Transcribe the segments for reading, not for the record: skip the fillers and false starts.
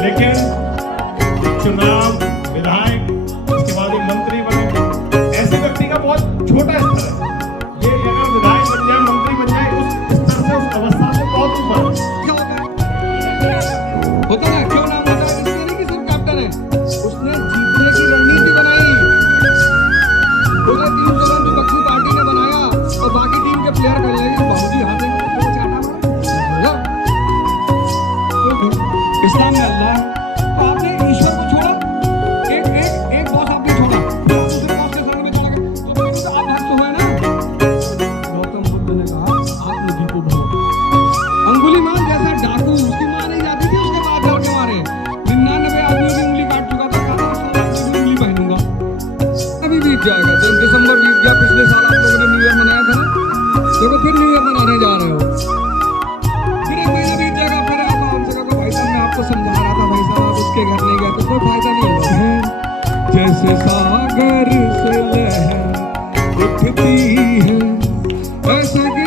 लेकिन चुनाव, विधायक, उसके बाद एक मंत्री बने, ऐसे व्यक्ति का बहुत छोटा स्तर है। ये अगर विधायक बन जाए, मंत्री बन जाए, उस स्तर से, उस अवस्था से बहुत ऊपर होता ना। क्यों नाम होता है? इसलिए नहीं कि सिर्फ कैप्टन है, उसने जीतने की रणनीति बनाई। पूरा टीम को जो बच्चू पार्टी ने बनाया और बाकी टीम के प्लेयर कर लेंगे बाबूजी हाथ में इस्लाम में अल्लाह है। तो आपने ईश्वर को छोड़ा, एक बॉस आपने छोड़ा, दूसरे बॉस के संग में चला गया, तो आप भक्त हुए ना। गौतम बुद्ध ने कहा आत्मदीपो भव। अंगुलीमाल जैसा डाकू, उसकी मां नहीं जाती थी उसके बाद घर के मारे 99 आदमियों की उंगली काट चुका था, कहा उंगली पहनूंगा। अभी बीत जाएगा, जब दिसंबर बीत गया, पिछले साल आप लोगों ने न्यू ईयर मनाया था ना, देखो फिर न्यू ईयर मनाने जा रहे हो। फिर एक महीना बीत जाएगा, फिर आता हमसे कहा भाई साहब मैं आपको समझा रहा था, भाई साहब आप उसके घर नहीं गए, तो कोई फायदा नहीं होगा। जैसे सागर से लहर उठती है ऐसा कि।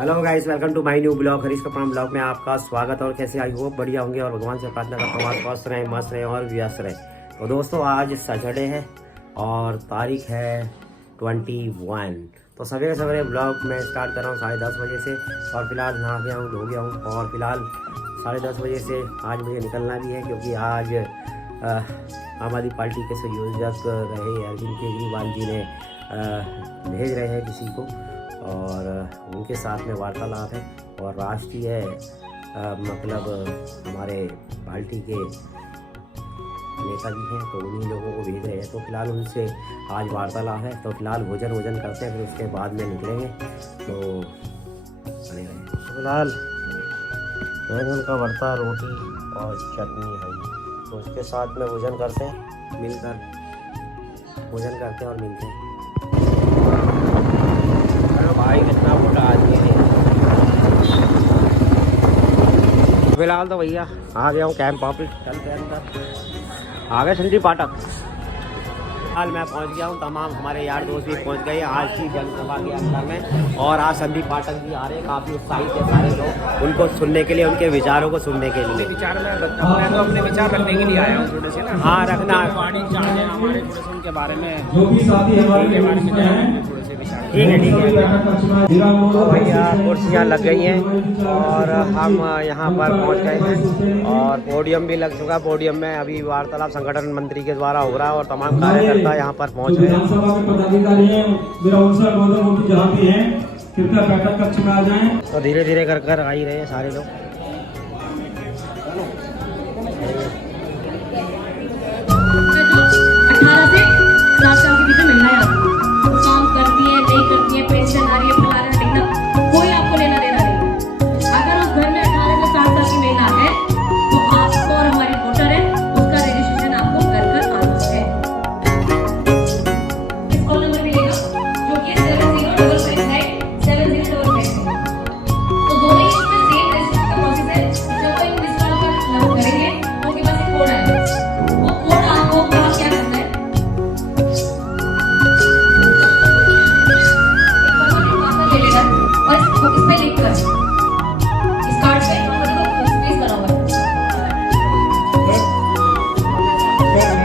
Hello guys, welcome to my new blog. Harish कपड़ा ब्लॉग में आपका स्वागत। और कैसे आई होप बढ़िया होंगे और भगवान से प्रार्थना करता हूँ स्वस्थ रहें, मस्त रहें और व्यस्त रहें। तो दोस्तों आज सैटरडे है और तारीख है 21। तो सवेरे सवेरे ब्लॉग में स्टार्ट कर रहा हूँ 10:30 बजे से। और फिलहाल नहा गया हूँ, धो गया हूँ और फिलहाल 10:30 बजे से आज मुझे निकलना भी है, क्योंकि आज आम आदमी पार्टी के संयोजक रहे अरविंद केजरीवाल जी ने भेज रहे हैं किसी को, और उनके साथ में वार्तालाप है। और राष्ट्रीय मतलब हमारे पार्टी के नेता भी हैं, तो उन्हीं लोगों को भेज रहे हैं। तो फिलहाल उनसे आज वार्तालाप है। तो फिलहाल भोजन करते हैं, फिर उसके बाद में निकलेंगे। तो बने रहें। फिलहाल बैंगन का भरता, रोटी और चटनी है, तो उसके साथ में भोजन करते हैं, मिलकर भोजन करते हैं और मिलते हैं। अरे भाई कितना मोटा आदमी है। फिलहाल तो भैया आ गया हूँ कैंप हॉस्पिटल के अंदर, आ गए संदीप पाठक। हाल मैं पहुंच गया हूं, तमाम हमारे यार दोस्त भी पहुंच गए आज की जनसभा के अंदर में। और आज संदीप पाठक भी आ रहे हैं, काफ़ी उत्साहित है सारे लोग उनको सुनने के लिए, उनके विचारों को सुनने के लिए। विचार में मैं तो अपने विचार रखने के लिए आया हूँ थोड़े से ना। हाँ रखना पार्टी चाहिए हमारे थोड़े से उनके बारे में, जो भी साथी हमारे के बारे में थोड़े से विचार। ठीक है ठीक है। तो भैया कुर्सियाँ लग गई हैं और हम यहाँ पर पहुँच गए हैं और पोडियम भी लग चुका है। पोडियम में अभी वार्तालाप संगठन मंत्री के द्वारा हो रहा है और तमाम कार्यकर्ता यहाँ पर पहुँच गए हैं। विधानसभा के पदाधिकारी हैं, मेरा उनसे अनुरोध है कि जहाँ भी हैं कृपया बैठक कक्ष में आ जाएं। तो धीरे धीरे कर आ ही रहे हैं सारे लोग। 18 से 60 साल के बीच में महिलाएं आती हैं, वो काम करती हैं नहीं करती हैं, पेंशन आ रही है, फैला रहे हैं, कोई आपको लेना देना नहीं। अगर उस घर में 18 से 60 साल की महिला है तो आपको और हमारी वोटर है, उसका रजिस्ट्रेशन आपको कर आना है। इस कॉल नंबर मिलेगा जो कि 7055 तो दोनों ही इसमें सेम रजिस्ट्रेशन का प्रोसेस है। जब वो इन डिस्काउंट पर करेंगे उनके पास एक कोड आएगा, वो कोड आपको क्या करना है, ले लेना और इस पे लिख कर इस कार्ड पे स्पेस करा हुआ है।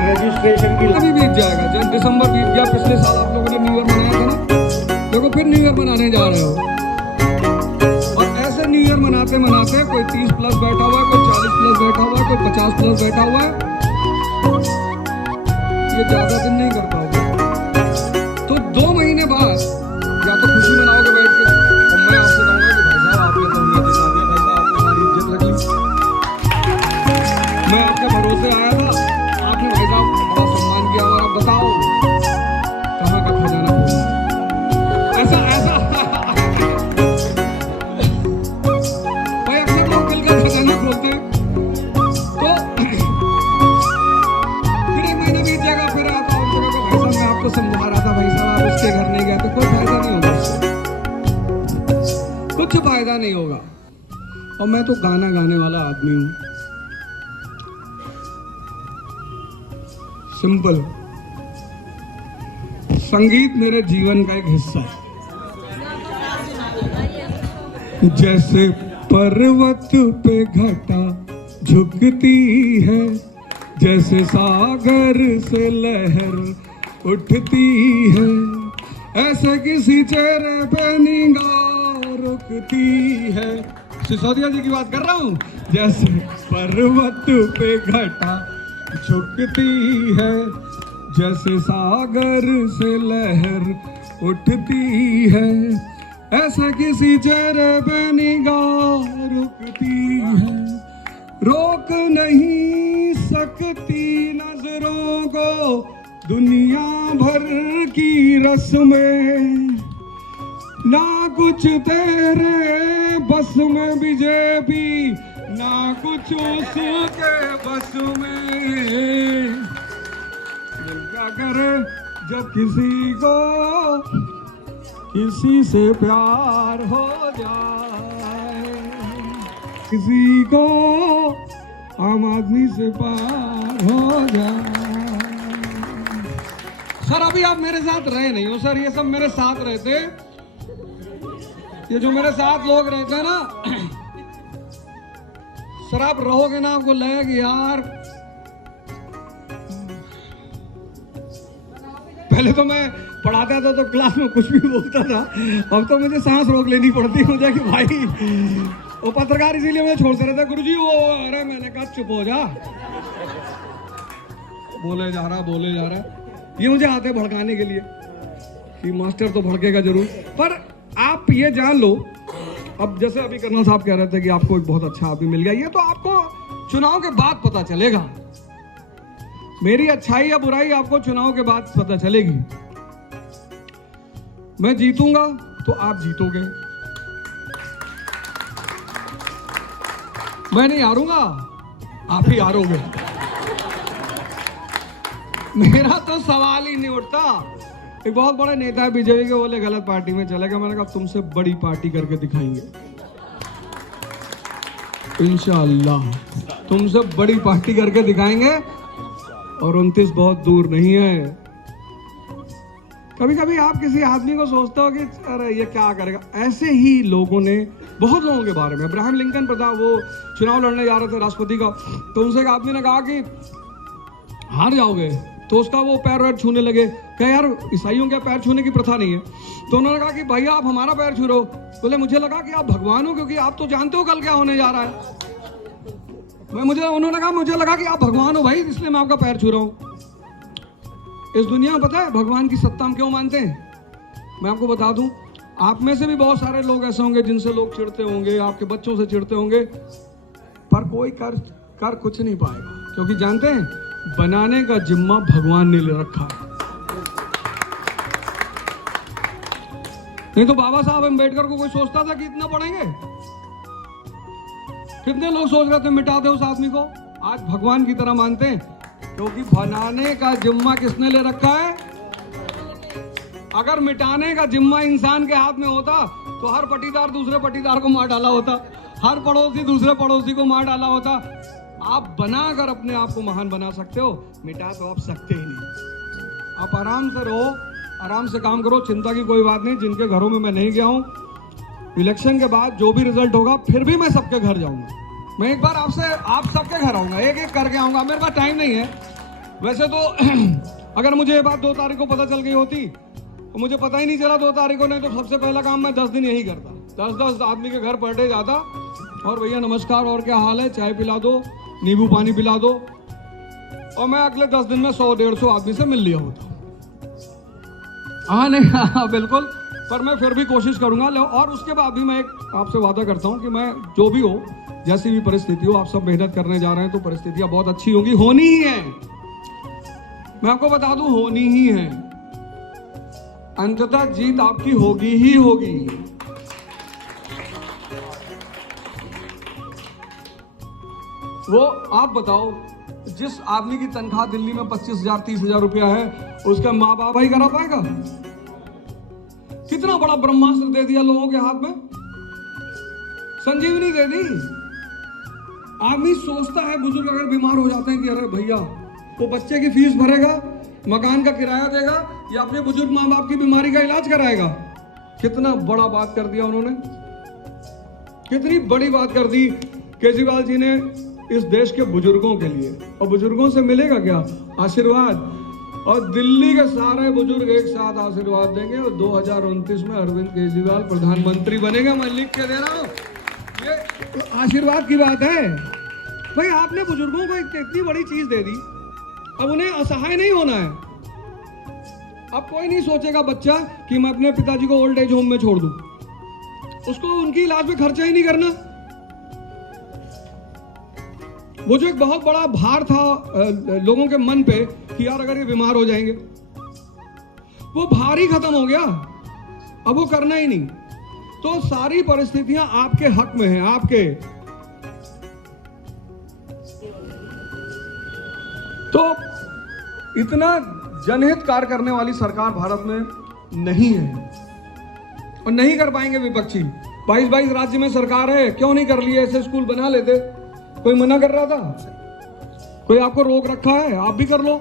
रजिस्ट्रेशन की अभी बीत जाएगा, जब दिसंबर बीत गया, पिछले साल आप लोगों ने न्यू ईयर मनाया था ना, देखो फिर न्यू ईयर मनाने जा रहे हो। और ऐसे न्यू ईयर मनाते मनाते कोई 30 प्लस बैठा हुआ है, कोई 40 प्लस बैठा हुआ है, कोई 50 प्लस बैठा हुआ है। ये ज्यादा दिन नहीं कर पाओगे। तो 2 महीने बाद या तो खुशी मनाओगे बैठ के, और मैं आपसे कहूंगा कि भाई साहब आपने तो हमें जिता दिया, भाई साहब आपने हमारी इज्जत रख ली। मैं आपके भरोसे आया था, आपने भाई साहब बड़ा सम्मान किया, और अब बताओ कहाँ का खजाना खोलना है? ऐसा भाई अक्सर लोग दिल का खजाना खोलते हैं। तो फिर एक महीना बीत जाएगा, फिर आता हूँ भाई साहब मैं आपको समझा रहा था, भाई साहब आप उसके घर नहीं गए, तो कोई फायदा नहीं होगा उससे, कुछ फायदा नहीं होगा। और मैं तो गाना गाने वाला आदमी हूँ, सिंपल। संगीत मेरे जीवन का एक हिस्सा है। जैसे पर्वत पे घटा झुकती है, जैसे सागर से लहर उठती है, ऐसे किसी चेहरे पे निगाह रुकती है। सिसोदिया जी की बात कर रहा हूँ। जैसे पर्वत पे घटा झुकती है, जैसे सागर से लहर उठती है, ऐसे किसी चेहरे पे निगाह रुकती है। रोक नहीं सकती नजरों को दुनिया भर की रस्में, ना कुछ तेरे बस में बीजेपी, ना कुछ उसके बस में। दिल क्या करे जब किसी को किसी से प्यार हो जाए, किसी को आम आदमी से प्यार हो जाए। सर अभी आप मेरे साथ रहे नहीं हो सर, ये सब मेरे साथ रहते, ये जो मेरे साथ लोग रहते हैं ना सर, आप रहोगे ना आपको लगेगा यार पहले तो मैं पढ़ाता था तो क्लास में कुछ भी बोलता था, अब तो मुझे सांस रोक लेनी पड़ती है मुझे कि भाई वो पत्रकार इसीलिए मुझे छोड़ते रहता है, गुरुजी वो अरे मैंने कहा चुप हो जा, बोले जा रहा ये मुझे आते भड़काने के लिए कि मास्टर तो भड़केगा जरूर। पर आप ये जान लो, अब जैसे अभी कर्नल साहब कह रहे थे कि आपको एक बहुत अच्छा आदमी मिल गया, ये तो आपको चुनाव के बाद पता चलेगा। मेरी अच्छाई या बुराई आपको चुनाव के बाद पता चलेगी। मैं जीतूंगा तो आप जीतोगे, मैं नहीं हारूंगा आप ही हारोगे। मेरा तो सवाल ही नहीं उठता। एक बहुत बड़े नेता है बीजेपी के, बोले गलत पार्टी में चले गए, मैंने कहा तुमसे बड़ी पार्टी करके दिखाएंगे इंशाअल्लाह, तुमसे बड़ी पार्टी करके दिखाएंगे। और 29 बहुत दूर नहीं है। कभी कभी आप किसी आदमी को सोचते हो कि अरे ये क्या करेगा, ऐसे ही लोगों ने बहुत लोगों के बारे में, अब्राहम लिंकन पता, वो चुनाव लड़ने जा रहे थे राष्ट्रपति का, तो उनसे एक आदमी ने कहा कि हार जाओगे, तो उसका वो पैर वैर छूने लगे। क्या यार ईसाइयों के पैर छूने की प्रथा नहीं है? तो उन्होंने कहा कि भैया आप हमारा पैर छू रहे हो। बोले मुझे लगा कि आप भगवान हो, क्योंकि आप तो जानते हो कल क्या होने जा रहा है। उन्होंने कहा मुझे लगा कि आप भगवान हो भाई, इसलिए मैं आपका पैर छू रहा हूँ। इस दुनिया में पता है भगवान की सत्ता हम क्यों मानते हैं? मैं आपको बता दूं, आप में से भी बहुत सारे लोग ऐसे होंगे जिनसे लोग चिढ़ते होंगे, आपके बच्चों से चिढ़ते होंगे, पर कोई कर कुछ नहीं पाएगा, क्योंकि जानते हैं बनाने का जिम्मा भगवान ने ले रखा है। नहीं तो बाबा साहब अम्बेडकर को कोई सोचता था कि इतना पढ़ेंगे? कितने लोग सोच रहे थे मिटा दे उस आदमी को, आज भगवान की तरह मानते हैं, क्योंकि बनाने का जिम्मा किसने ले रखा है? अगर मिटाने का जिम्मा इंसान के हाथ में होता तो हर पटीदार दूसरे पटीदार को मार डाला होता, हर पड़ोसी दूसरे पड़ोसी को मार डाला होता। आप बनाकर अपने आप को महान बना सकते हो, मिटा तो आप सकते ही नहीं। आप आराम से रहो, आराम से काम करो, चिंता की कोई बात नहीं। जिनके घरों में मैं नहीं गया हूँ, इलेक्शन के बाद जो भी रिजल्ट होगा फिर भी मैं सबके घर जाऊंगा। मैं एक बार आप सबके घर आऊंगा, एक एक करके आऊंगा, मेरे पास टाइम नहीं है। वैसे तो अगर मुझे ये बात 2 तारीख को पता चल गई होती तो मुझे पता ही नहीं चला 2 तारीख को, नहीं तो सबसे पहला काम मैं 10 दिन यही करता, 10-10 आदमी के घर पर डे जाता, और भैया नमस्कार और क्या हाल है, चाय पिला दो, नींबू पानी पिला दो, और मैं अगले 10 दिन में 100-150 आदमी से मिल लिया होता। हाँ नहीं, हाँ बिल्कुल, पर मैं फिर भी कोशिश करूंगा। और उसके बाद भी मैं एक आपसे वादा करता हूं कि मैं जो भी हो, जैसी भी परिस्थिति हो, आप सब मेहनत करने जा रहे हैं तो परिस्थितियां बहुत अच्छी होंगी, होनी ही है। मैं आपको बता दूं, होनी ही है। अंततः जीत आपकी होगी ही होगी। वो आप बताओ, जिस आदमी की तनख्वाह दिल्ली में 25,000-30,000 रुपया है, उसका माँ बाप ही करा पाएगा? कितना बड़ा ब्रह्मास्त्र दे दिया लोगों के हाथ में, संजीवनी दे दी। आदमी सोचता है, बुजुर्ग अगर बीमार हो जाते हैं कि अरे भैया वो बच्चे की फीस भरेगा, मकान का किराया देगा, या अपने बुजुर्ग माँ बाप की बीमारी का इलाज कराएगा। कितना बड़ा बात कर दिया उन्होंने। कितनी बड़ी बात कर दी केजरीवाल जी ने इस देश के बुजुर्गों के लिए। और बुजुर्गों से मिलेगा क्या? आशीर्वाद। और दिल्ली के सारे बुजुर्ग एक साथ आशीर्वाद देंगे और 2029 में अरविंद केजरीवाल प्रधानमंत्री बनेगा। मैं लिख के दे रहा हूं, ये आशीर्वाद की बात है भाई। आपने बुजुर्गों को इतनी बड़ी चीज दे दी, अब उन्हें असहाय नहीं होना है। अब कोई नहीं सोचेगा बच्चा कि मैं अपने पिताजी को ओल्ड एज होम में छोड़ दूं, उसको उनकी इलाज में खर्चा ही नहीं करना। वो जो एक बहुत बड़ा भार था लोगों के मन पे कि यार अगर ये बीमार हो जाएंगे, वो भार ही खत्म हो गया। अब वो करना ही नहीं। तो सारी परिस्थितियां आपके हक में हैं, आपके। तो इतना जनहित कार्य करने वाली सरकार भारत में नहीं है और नहीं कर पाएंगे विपक्षी। 22 राज्य में सरकार है, क्यों नहीं कर लिए? ऐसे स्कूल बना लेते। कोई मना कर रहा था? कोई आपको रोक रखा है? आप भी कर लो।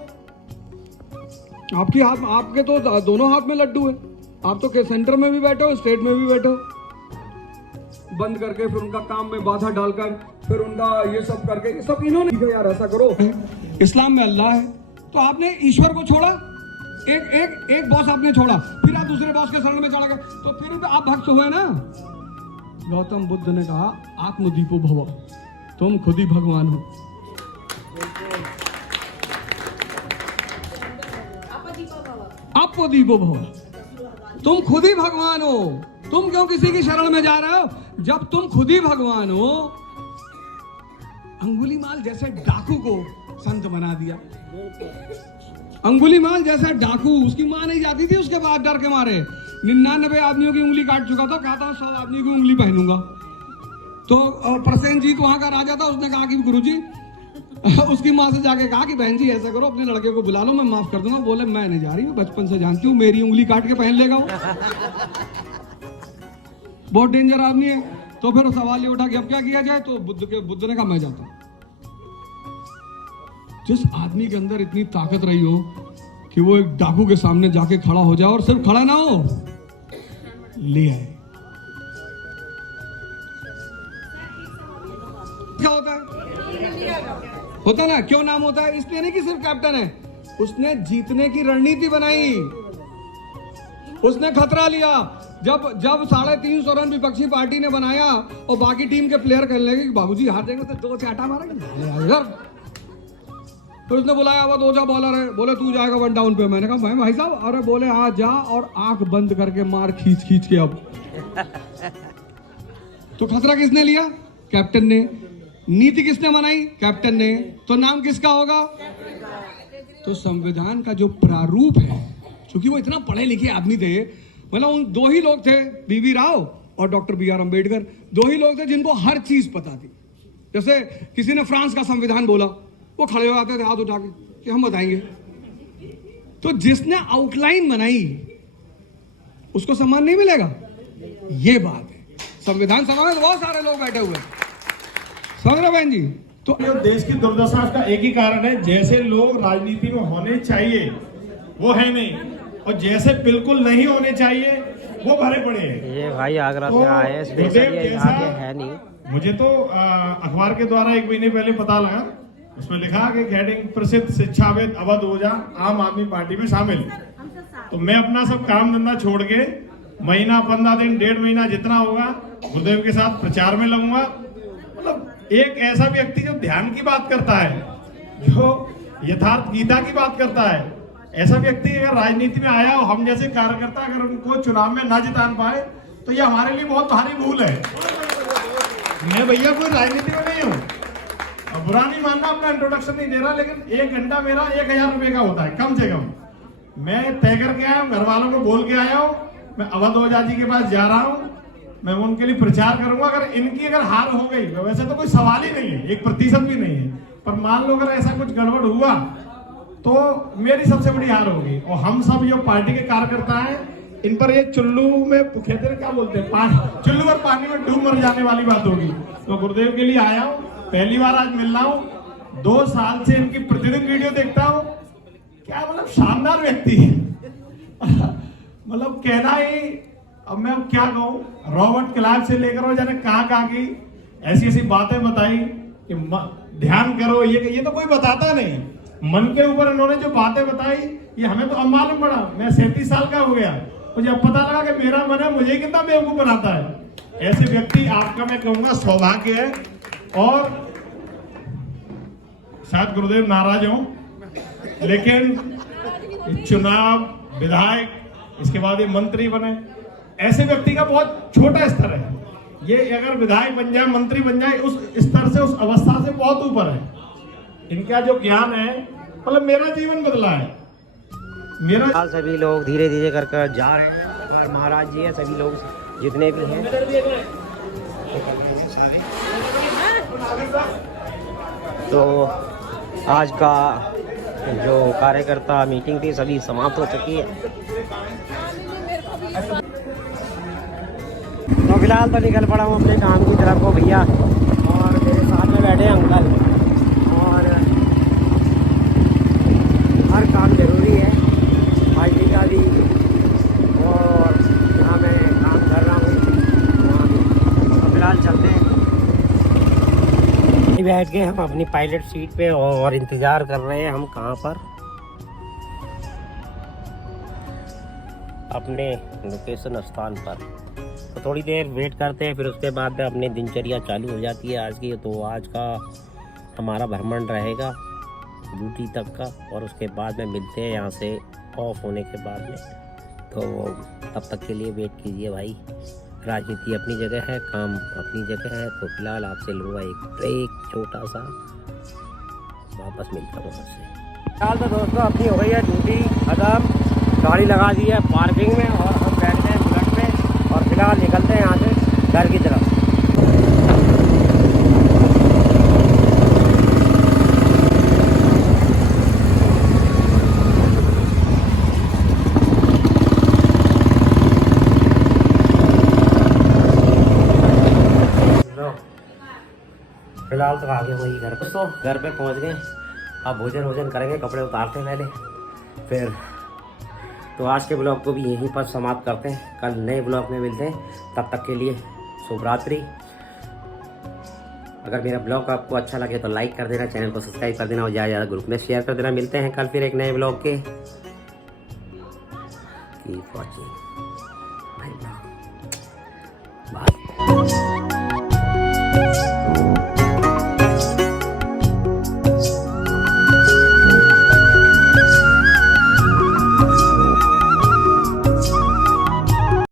आपकी हाथ, आपके तो दोनों हाथ में लड्डू है। आप तो सेंटर में भी बैठे हो, स्टेट में भी बैठे हो। बंद करके फिर उनका काम में बाधा डालकर फिर उनका ये सब करके, ये सब इन्होंने यार ऐसा करो। इस्लाम में अल्लाह है, तो आपने ईश्वर को छोड़ा। एक बॉस आपने छोड़ा, फिर आप दूसरे बॉस के शरण में चढ़ गए, तो फिर तो आप भक्त हुए ना। गौतम बुद्ध ने कहा आत्मदीपो भव, तुम खुद ही भगवान हो। अपदीपो भव, तुम खुद ही भगवान हो। तुम क्यों किसी की शरण में जा रहे हो जब तुम खुद ही भगवान हो? अंगुलीमाल जैसे डाकू को संत बना दिया। अंगुलीमाल जैसा डाकू, उसकी मां नहीं जाती थी उसके बाद डर के मारे। 99 आदमियों की उंगली काट चुका था, कहा था 100 आदमी की उंगली पहनूंगा। तो प्रसेनजीत वहां का राजा था, उसने कहा कि गुरुजी, उसकी मां से जाके कहा कि बहन जी ऐसा करो, अपने लड़के को बुला लो, मैं माफ कर दूंगा। बोले मैं नहीं जा रही, मैं बचपन से जानती हूँ, मेरी उंगली काट के पहन लेगा वो। बहुत डेंजर आदमी है। तो फिर सवाल ये उठा कि अब क्या किया जाए? तो बुद्ध ने कहा मैं जाता हूं। जिस आदमी के अंदर इतनी ताकत रही हो कि वो एक डाकू के सामने जाके खड़ा हो जाए, और सिर्फ खड़ा ना हो, ले आए। क्या होता है? होता है ना? क्यों नाम होता है? इसलिए नहीं कि सिर्फ कैप्टन है, उसने जीतने की रणनीति बनाई, उसने खतरा लिया। जब 350 रन विपक्षी पार्टी ने बनाया और बाकी टीम के प्लेयर कहने लगे कि बाबूजी हार जाएंगे, तो 2 से आटा मारेंगे। फिर उसने बुलाया, अब 2 बॉलर है, बोले तू जाएगा 1 डाउन पे। मैंने कहा भाई साहब, अरे बोले आ जा और आंख बंद करके मार खींच के। अब तो खतरा किसने लिया? कैप्टन ने। नीति किसने बनाई? कैप्टन ने। तो नाम किसका होगा? तो संविधान का जो प्रारूप है, क्योंकि वो इतना पढ़े लिखे आदमी थे, मतलब उन 2 ही लोग थे, बीवी राव और डॉक्टर BR अम्बेडकर। 2 ही लोग थे जिनको हर चीज पता थी। जैसे किसी ने फ्रांस का संविधान बोला, वो खड़े हो जाते थे हाथ उठा के कि हम बताएंगे। तो जिसने आउटलाइन बनाई उसको सम्मान नहीं मिलेगा, ये बात है। संविधान सभा में बहुत सारे लोग बैठे हुए, समझ रहे बहन जी? तो देश की दुर्दशा का एक ही कारण है, जैसे लोग राजनीति में होने चाहिए वो है नहीं, और जैसे बिल्कुल नहीं होने चाहिए वो भरे पड़े हैं। ये भाई आगरा तो से आए हैं, स्पेशल ये यहाँ के है नहीं। मुझे तो अखबार के द्वारा 1 महीने पहले पता लगा, उसमें लिखा कि हेडिंग प्रसिद्ध शिक्षाविद अवध ओझा आम आदमी पार्टी में शामिल। तो मैं अपना सब काम धंधा छोड़ के महीना, 15 दिन, 1.5 महीना जितना होगा गुरुदेव के साथ प्रचार में लगूंगा। मतलब एक ऐसा व्यक्ति जो ध्यान की बात करता है, जो यथार्थ गीता की बात करता है, ऐसा व्यक्ति अगर राजनीति में आया और हम जैसे कार्यकर्ता अगर उनको चुनाव में ना जिता पाए तो ये हमारे लिए बहुत भारी भूल है। मैं भैया कोई राजनीति में नहीं हूँ, बुरा नहीं मानना, अपना इंट्रोडक्शन नहीं दे रहा, लेकिन 1 घंटा मेरा 1000 रुपए का होता है कम से कम। मैं तय करके आया हूँ, घर वालों को बोल के आया हूँ, मैं अवध ओझा जी के पास जा रहा हूँ, मैं उनके लिए प्रचार करूंगा। अगर हार हो गई, वैसे तो कोई सवाल ही नहीं है, 1% भी नहीं है, पर मान लो अगर ऐसा कुछ गड़बड़ हुआ तो मेरी सबसे बड़ी हार होगी। और हम सब जो पार्टी के कार्यकर्ता हैं, इन पर ये चुल्लू में कहते हैं, क्या बोलते हैं, चुल्लू और पानी में डूब मर जाने वाली बात होगी। तो गुरुदेव के लिए आया हूँ, पहली बार आज मिल रहा हूँ। 2 साल से इनकी प्रतिदिन वीडियो देखता हूँ। क्या मतलब शानदार व्यक्ति है। मतलब कहना ही अब मैं क्या कहूँ, रॉबर्ट क्लाइव से लेकर और जाने कहाँ की ऐसी ऐसी बातें बताई कि ध्यान करो, ये तो कोई बताता नहीं। मन के ऊपर इन्होंने जो बातें बताई, ये हमें तो अब मालूम पड़ा। मैं 37 साल का हो गया, मुझे अब पता लगा कि मेरा मन है मुझे कितना बेवकूफ बनाता है। ऐसे व्यक्ति आपका मैं कहूंगा सौभाग्य है, और शायद गुरुदेव नाराज हो, लेकिन चुनाव, विधायक, इसके बाद ये मंत्री बने, ऐसे व्यक्ति का बहुत छोटा स्तर है। ये अगर विधायक बन जाए, मंत्री बन जाए, उस स्तर से, उस अवस्था से बहुत ऊपर है। इनका जो ज्ञान है, मतलब मेरा जीवन बदला है। मेरा सभी लोग धीरे धीरे कर जा रहे हैं, और महाराज जी है, सभी लोग जितने भी हैं। तो आज का जो कार्यकर्ता मीटिंग थी सभी समाप्त हो चुकी है। तो फिलहाल तो निकल पड़ा हूँ अपने काम की तरफ को भैया, और मेरे साथ में बैठे अंकल। और हर काम जरूरी है, पार्टी का भी, और जहाँ मैं काम कर रहा हूँ वहाँ भी। तो फिलहाल चलते हैं, बैठ के हम अपनी पायलट सीट पे और इंतज़ार कर रहे हैं। हम कहाँ पर, अपने लोकेशन स्थान पर। तो थोड़ी देर वेट करते हैं, फिर उसके बाद अपनी दिनचर्या चालू हो जाती है आज की। तो आज का हमारा भ्रमण रहेगा ड्यूटी तक का, और उसके बाद में मिलते हैं यहाँ से ऑफ होने के बाद में। तो तब तक के लिए वेट कीजिए भाई। राजनीति अपनी जगह है, काम अपनी जगह है। तो फिलहाल आपसे लूँगा एक ब्रेक छोटा सा, वापस मिलता हूँ आपसे। फिलहाल तो दोस्तों अपनी हो गई है ड्यूटी खत्म, गाड़ी लगा दी है पार्किंग में, और हम बैठते हैं बुलेट पे, और फिलहाल निकलते हैं यहाँ से घर की तरफ। फिलहाल तो आगे वही घर पे, तो घर पे पहुंच गए। अब भोजन करेंगे, कपड़े उतारते हैं पहले, फिर तो आज के ब्लॉग को भी यहीं पर समाप्त करते हैं। कल नए ब्लॉग में मिलते हैं, तब तक के लिए शुभ रात्रि। अगर मेरा ब्लॉग आपको अच्छा लगे तो लाइक कर देना, चैनल को सब्सक्राइब कर देना, और ज़्यादा ग्रुप में शेयर कर देना। मिलते हैं कल फिर एक नए ब्लॉग के। Keep watching.